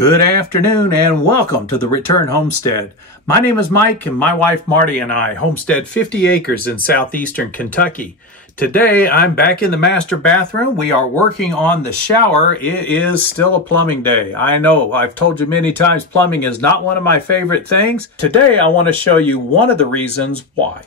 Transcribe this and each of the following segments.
Good afternoon and welcome to the Return Homestead. My name is Mike and my wife Marty and I homestead 50 acres in southeastern Kentucky. Today I'm back in the master bathroom. We are working on the shower. It is still a plumbing day. I know I've told you many times plumbing is not one of my favorite things. Today I want to show you one of the reasons why.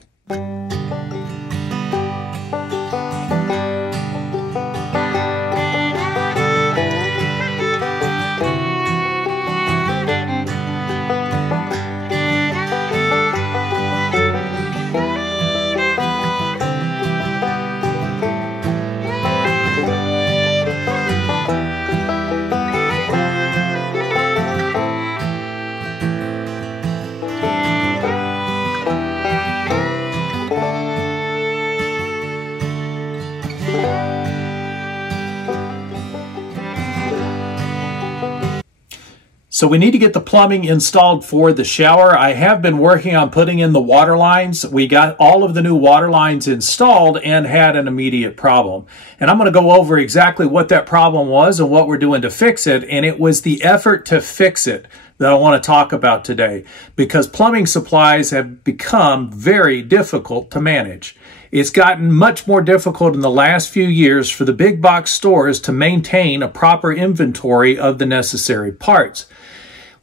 So we need to get the plumbing installed for the shower. I have been working on putting in the water lines. We got all of the new water lines installed and had an immediate problem. And I'm going to go over exactly what that problem was and what we're doing to fix it. And it was the effort to fix it that I want to talk about today, because plumbing supplies have become very difficult to manage. It's gotten much more difficult in the last few years for the big box stores to maintain a proper inventory of the necessary parts.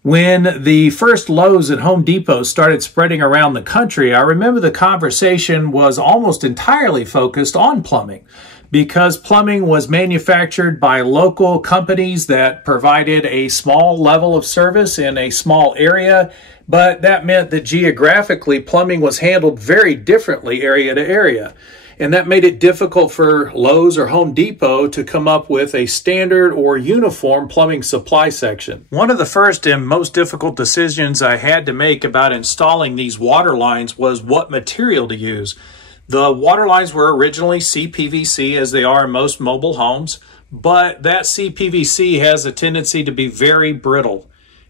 When the first Lowe's and Home Depot started spreading around the country, I remember the conversation was almost entirely focused on plumbing, because plumbing was manufactured by local companies that provided a small level of service in a small area, but that meant that geographically plumbing was handled very differently area to area. And that made it difficult for Lowe's or Home Depot to come up with a standard or uniform plumbing supply section. One of the first and most difficult decisions I had to make about installing these water lines was what material to use. The water lines were originally CPVC, as they are in most mobile homes, but that CPVC has a tendency to be very brittle.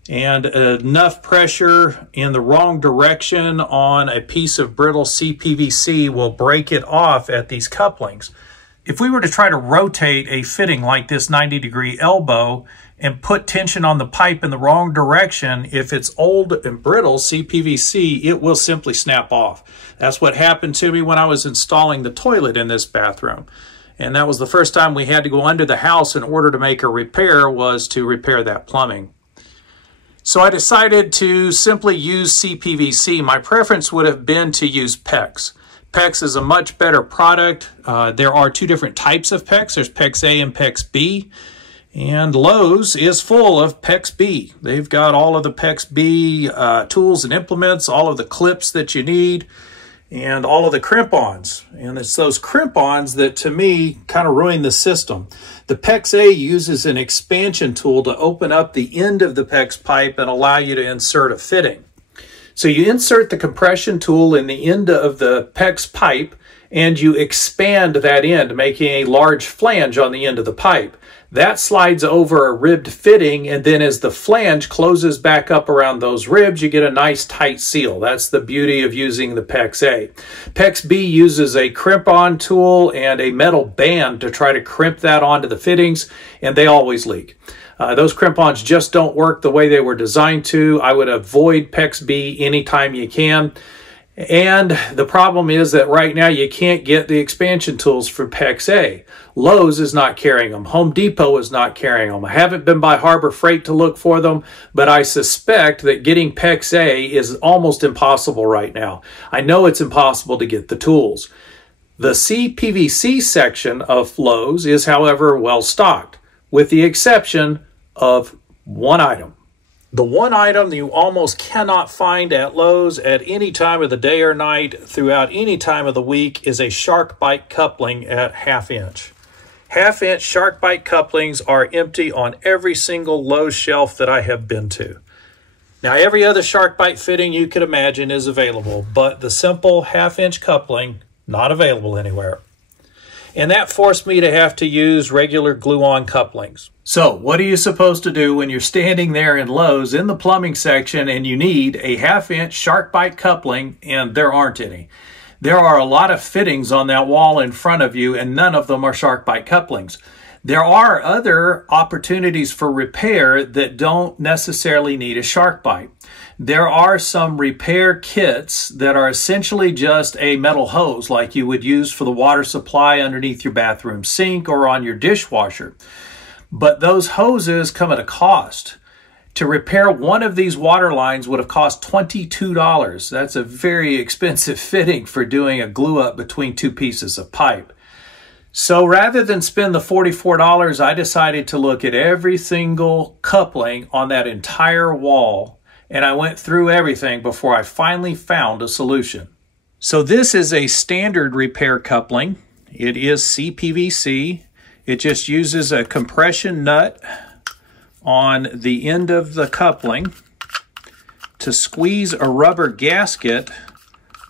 And enough pressure in the wrong direction on a piece of brittle CPVC will break it off at these couplings. If we were to try to rotate a fitting like this 90-degree elbow and put tension on the pipe in the wrong direction, if it's old and brittle CPVC, it will simply snap off. That's what happened to me when I was installing the toilet in this bathroom. And that was the first time we had to go under the house in order to make a repair, was to repair that plumbing. So I decided to simply use CPVC. My preference would have been to use PEX. PEX is a much better product. There are two different types of PEX. There's PEX-A and PEX-B. And Lowe's is full of PEX-B. They've got all of the PEX-B tools and implements, all of the clips that you need, and all of the crimp-ons. And it's those crimp-ons that, to me, kind of ruin the system. The PEX-A uses an expansion tool to open up the end of the PEX pipe and allow you to insert a fitting. So you insert the compression tool in the end of the PEX pipe and you expand that end, making a large flange on the end of the pipe. That slides over a ribbed fitting, and then as the flange closes back up around those ribs, you get a nice tight seal. That's the beauty of using the PEX-A. PEX-B uses a crimp-on tool and a metal band to try to crimp that onto the fittings, and they always leak. Those crimp-ons just don't work the way they were designed to. I would avoid PEX-B anytime you can. And the problem is that right now you can't get the expansion tools for PEX-A. Lowe's is not carrying them. Home Depot is not carrying them. I haven't been by Harbor Freight to look for them, but I suspect that getting PEX-A is almost impossible right now. I know it's impossible to get the tools. The CPVC section of Lowe's is, however, well stocked, with the exception of one item. The one item that you almost cannot find at Lowe's at any time of the day or night throughout any time of the week is a shark bite coupling at 1/2 inch. 1/2 inch shark bite couplings are empty on every single Lowe's shelf that I have been to. Now, every other shark bite fitting you could imagine is available, but the simple 1/2 inch coupling, not available anywhere. And that forced me to have to use regular glue-on couplings. So what are you supposed to do when you're standing there in Lowe's in the plumbing section and you need a 1/2 inch shark bite coupling and there aren't any? There are a lot of fittings on that wall in front of you and none of them are shark bite couplings. There are other opportunities for repair that don't necessarily need a shark bite. There are some repair kits that are essentially just a metal hose like you would use for the water supply underneath your bathroom sink or on your dishwasher. But those hoses come at a cost. To repair one of these water lines would have cost $22. That's a very expensive fitting for doing a glue up between two pieces of pipe. So rather than spend the $44, I decided to look at every single coupling on that entire wall, and I went through everything before I finally found a solution. So this is a standard repair coupling. It is CPVC. It just uses a compression nut on the end of the coupling to squeeze a rubber gasket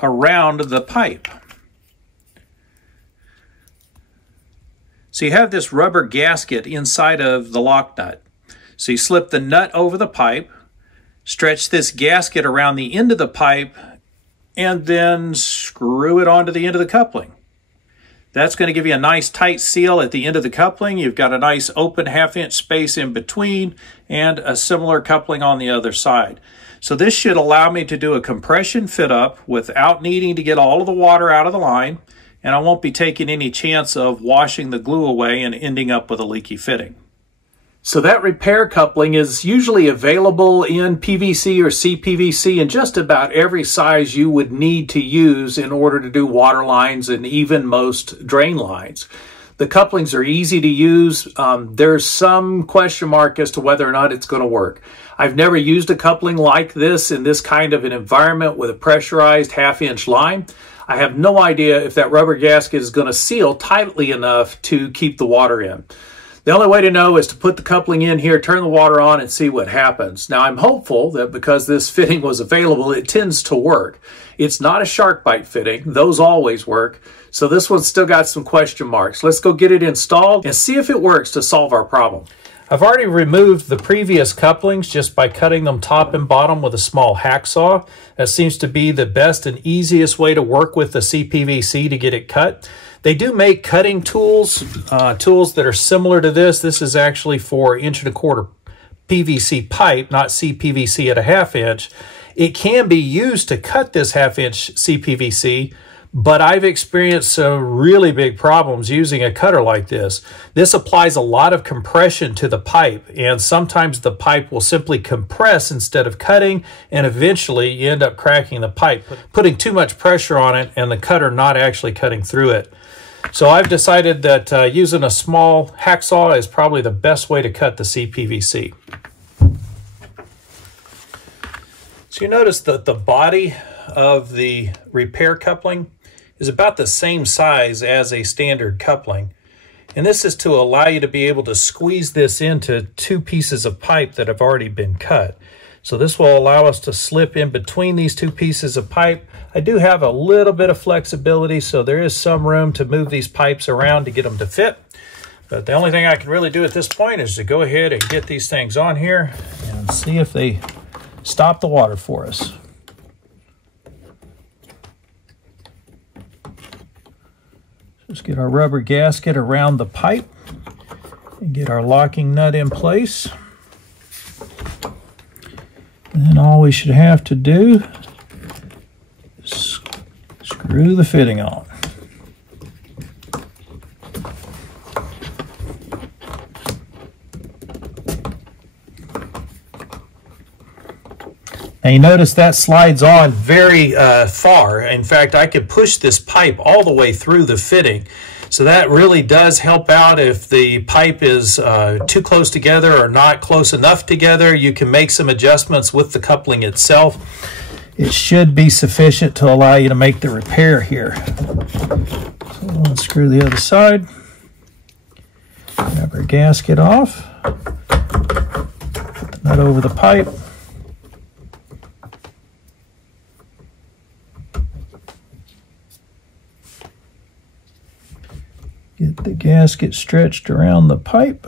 around the pipe. So you have this rubber gasket inside of the lock nut. So you slip the nut over the pipe, stretch this gasket around the end of the pipe, and then screw it onto the end of the coupling. That's going to give you a nice tight seal at the end of the coupling. You've got a nice open 1/2 inch space in between and a similar coupling on the other side. So this should allow me to do a compression fit up without needing to get all of the water out of the line, and I won't be taking any chance of washing the glue away and ending up with a leaky fitting. So that repair coupling is usually available in PVC or CPVC in just about every size you would need to use in order to do water lines and even most drain lines. The couplings are easy to use. There's some question mark as to whether or not it's going to work. I've never used a coupling like this in this kind of an environment with a pressurized 1/2 inch line. I have no idea if that rubber gasket is going to seal tightly enough to keep the water in. The only way to know is to put the coupling in here, turn the water on, and see what happens. Now, I'm hopeful that because this fitting was available, it tends to work. It's not a shark bite fitting. Those always work. So this one's still got some question marks. Let's go get it installed and see if it works to solve our problem. I've already removed the previous couplings just by cutting them top and bottom with a small hacksaw. That seems to be the best and easiest way to work with the CPVC to get it cut. They do make cutting tools, tools that are similar to this. This is actually for 1¼ inch PVC pipe, not CPVC at a 1/2 inch. It can be used to cut this 1/2 inch CPVC, but I've experienced some really big problems using a cutter like this. This applies a lot of compression to the pipe, and sometimes the pipe will simply compress instead of cutting, and eventually you end up cracking the pipe, putting too much pressure on it and the cutter not actually cutting through it. So I've decided that using a small hacksaw is probably the best way to cut the CPVC. So you notice that the body of the repair coupling is about the same size as a standard coupling. And this is to allow you to be able to squeeze this into two pieces of pipe that have already been cut. So this will allow us to slip in between these two pieces of pipe. I do have a little bit of flexibility, so there is some room to move these pipes around to get them to fit. But the only thing I can really do at this point is to go ahead and get these things on here and see if they stop the water for us. Just get our rubber gasket around the pipe and get our locking nut in place. And then all we should have to do is screw the fitting on. Now you notice that slides on very far. In fact, I could push this pipe all the way through the fitting. So that really does help out if the pipe is too close together or not close enough together. You can make some adjustments with the coupling itself. It should be sufficient to allow you to make the repair here. So we'll unscrew the other side. Grab our gasket off. Put the nut over the pipe. Get the gasket stretched around the pipe.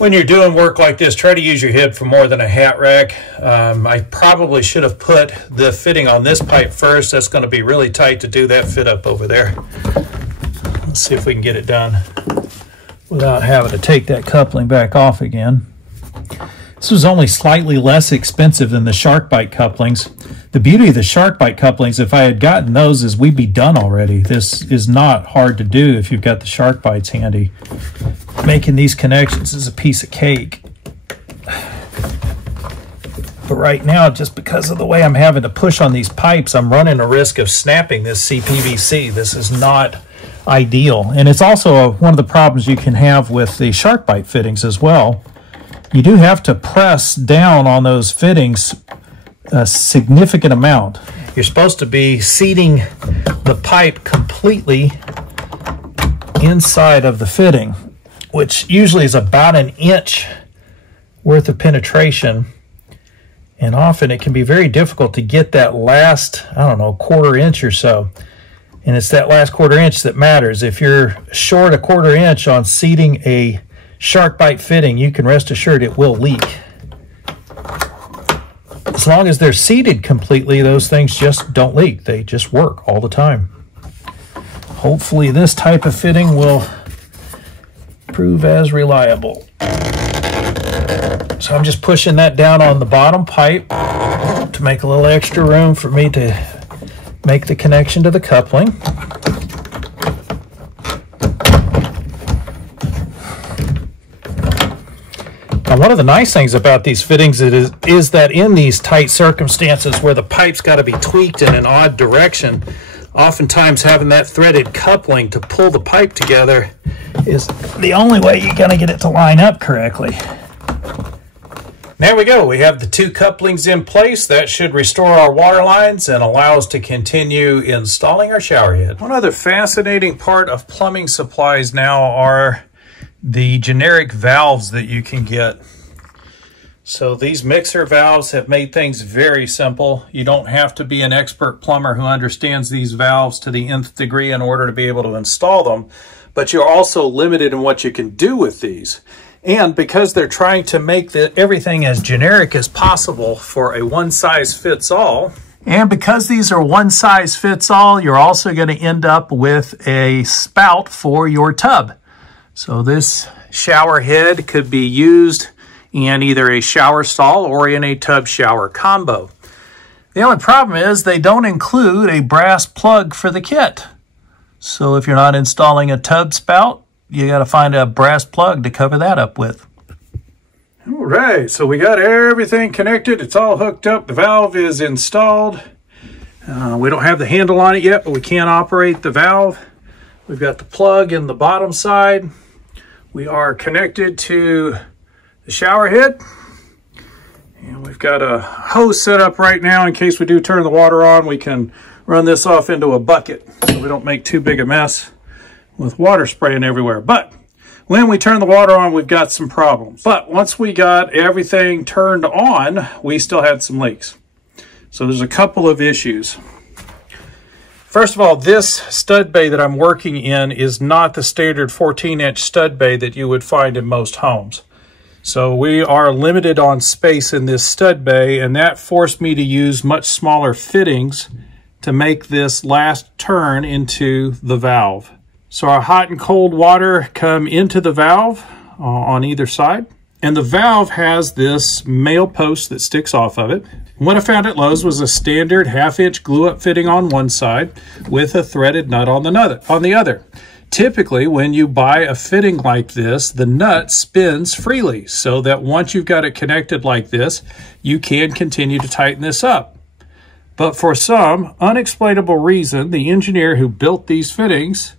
When you're doing work like this, try to use your head for more than a hat rack. I probably should have put the fitting on this pipe first. That's going to be really tight to do that fit up over there. Let's see if we can get it done without having to take that coupling back off again. This was only slightly less expensive than the shark bite couplings. The beauty of the shark bite couplings, if I had gotten those, is we'd be done already. This is not hard to do if you've got the shark bites handy. Making these connections is a piece of cake. But right now, just because of the way I'm having to push on these pipes, I'm running a risk of snapping this CPVC. This is not ideal. And it's also one of the problems you can have with the shark bite fittings as well. You do have to press down on those fittings a significant amount. You're supposed to be seating the pipe completely inside of the fitting, which usually is about an inch worth of penetration. And often it can be very difficult to get that last, I don't know, quarter inch or so. And it's that last quarter inch that matters. If you're short a quarter inch on seating a shark bite fitting, you can rest assured it will leak. As long as they're seated completely, those things just don't leak. They just work all the time. Hopefully this type of fitting will prove as reliable. So I'm just pushing that down on the bottom pipe to make a little extra room for me to make the connection to the coupling. Now, one of the nice things about these fittings is that in these tight circumstances where the pipe's got to be tweaked in an odd direction, oftentimes having that threaded coupling to pull the pipe together is the only way you're going to get it to line up correctly. There we go. We have the two couplings in place. That should restore our water lines and allow us to continue installing our shower head. One other fascinating part of plumbing supplies now are the generic valves that you can get. So these mixer valves have made things very simple. You don't have to be an expert plumber who understands these valves to the nth degree in order to be able to install them, but you're also limited in what you can do with these. And because they're trying to make everything as generic as possible for a one-size-fits-all, and because these are one-size-fits-all, you're also going to end up with a spout for your tub. So this shower head could be used in either a shower stall or in a tub shower combo. The only problem is they don't include a brass plug for the kit. So if you're not installing a tub spout, you got to find a brass plug to cover that up with. All right, so we got everything connected. It's all hooked up. The valve is installed. We don't have the handle on it yet, but we can operate the valve. We've got the plug in the bottom side. We are connected to the shower head. And we've got a hose set up right now in case we do turn the water on. We can run this off into a bucket so we don't make too big a mess with water spraying everywhere. But when we turn the water on, we've got some problems. But once we got everything turned on, we still had some leaks. So there's a couple of issues. First of all, this stud bay that I'm working in is not the standard 14-inch stud bay that you would find in most homes. So we are limited on space in this stud bay, and that forced me to use much smaller fittings to make this last turn into the valve. So our hot and cold water come into the valve on either side, and the valve has this male post that sticks off of it. What I found at Lowe's was a standard half-inch glue-up fitting on one side with a threaded nut on the other. Typically, when you buy a fitting like this, the nut spins freely so that once you've got it connected like this, you can continue to tighten this up. But for some unexplainable reason, the engineer who built these fittings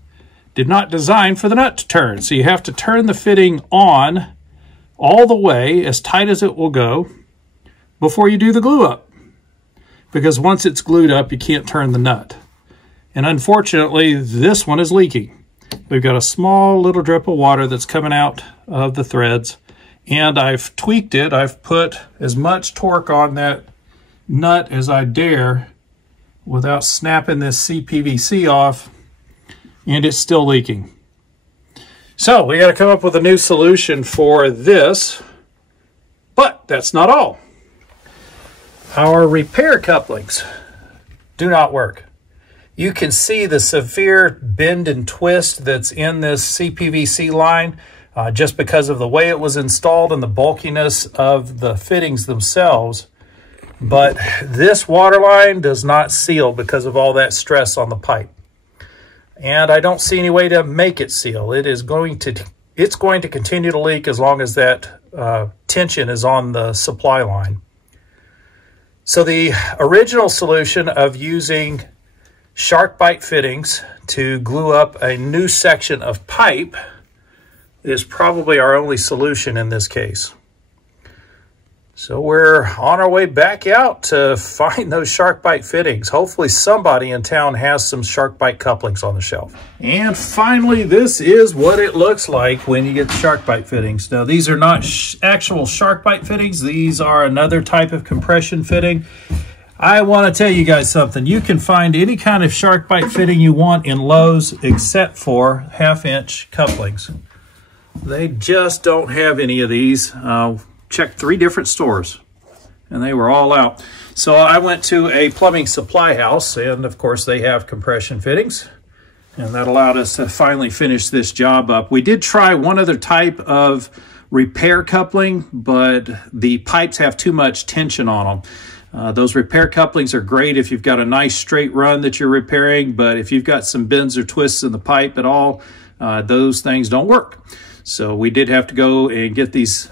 did not design for the nut to turn. So you have to turn the fitting on all the way as tight as it will go before you do the glue up. Because once it's glued up, you can't turn the nut. And unfortunately, this one is leaking. We've got a small little drip of water that's coming out of the threads, and I've tweaked it. I've put as much torque on that nut as I dare without snapping this CPVC off, and it's still leaking. So we got to come up with a new solution for this, but that's not all. Our repair couplings do not work. You can see the severe bend and twist that's in this CPVC line just because of the way it was installed and the bulkiness of the fittings themselves. But this water line does not seal because of all that stress on the pipe. And I don't see any way to make it seal. It's going to continue to leak as long as that tension is on the supply line. So the original solution of using shark bite fittings to glue up a new section of pipe is probably our only solution in this case. So we're on our way back out to find those shark bite fittings. Hopefully somebody in town has some shark bite couplings on the shelf. And finally, this is what it looks like when you get the shark bite fittings. Now, these are not actual shark bite fittings. These are another type of compression fitting. I want to tell you guys something. You can find any kind of shark bite fitting you want in Lowe's except for 1/2-inch couplings. They just don't have any of these. Checked 3 different stores and they were all out. So I went to a plumbing supply house and of course they have compression fittings, and that allowed us to finally finish this job up. We did try one other type of repair coupling, but the pipes have too much tension on them. Those repair couplings are great if you've got a nice straight run that you're repairing, but if you've got some bends or twists in the pipe at all, those things don't work. So we did have to go and get these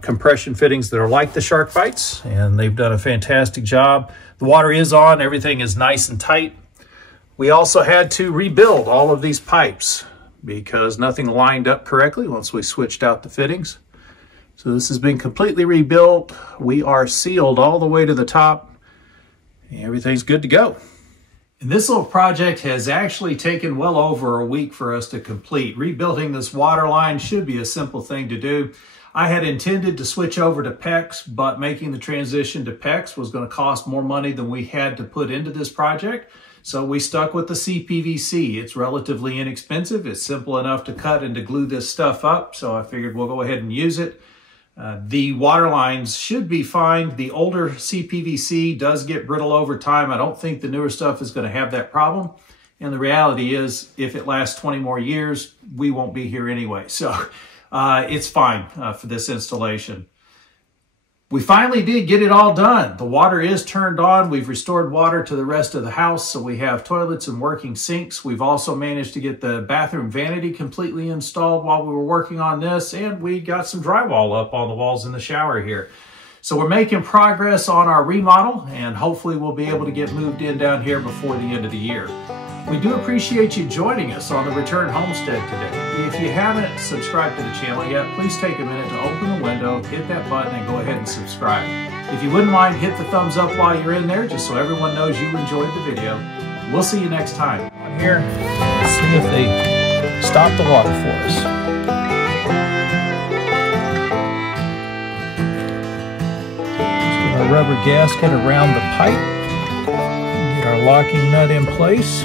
compression fittings that are like the shark bites, and they've done a fantastic job. The water is on, everything is nice and tight. We also had to rebuild all of these pipes because nothing lined up correctly once we switched out the fittings. So this has been completely rebuilt. We are sealed all the way to the top. Everything's good to go. And this little project has actually taken well over a week for us to complete. Rebuilding this water line should be a simple thing to do. I had intended to switch over to PEX, but making the transition to PEX was going to cost more money than we had to put into this project. So we stuck with the CPVC. It's relatively inexpensive. It's simple enough to cut and to glue this stuff up. So I figured we'll go ahead and use it. The water lines should be fine. The older CPVC does get brittle over time. I don't think the newer stuff is going to have that problem. And the reality is, if it lasts 20 more years, we won't be here anyway. So it's fine for this installation. We finally did get it all done. The water is turned on. We've restored water to the rest of the house, so we have toilets and working sinks. We've also managed to get the bathroom vanity completely installed while we were working on this, and we got some drywall up on the walls in the shower here. So we're making progress on our remodel, and hopefully we'll be able to get moved in down here before the end of the year. We do appreciate you joining us on the Return Homestead today. If you haven't subscribed to the channel yet, please take a minute to open the window, hit that button, and go ahead and subscribe. If you wouldn't mind, hit the thumbs up while you're in there, just so everyone knows you enjoyed the video. We'll see you next time. I'm here, let's see if they stop the water for us. Just put our rubber gasket around the pipe. Get our locking nut in place.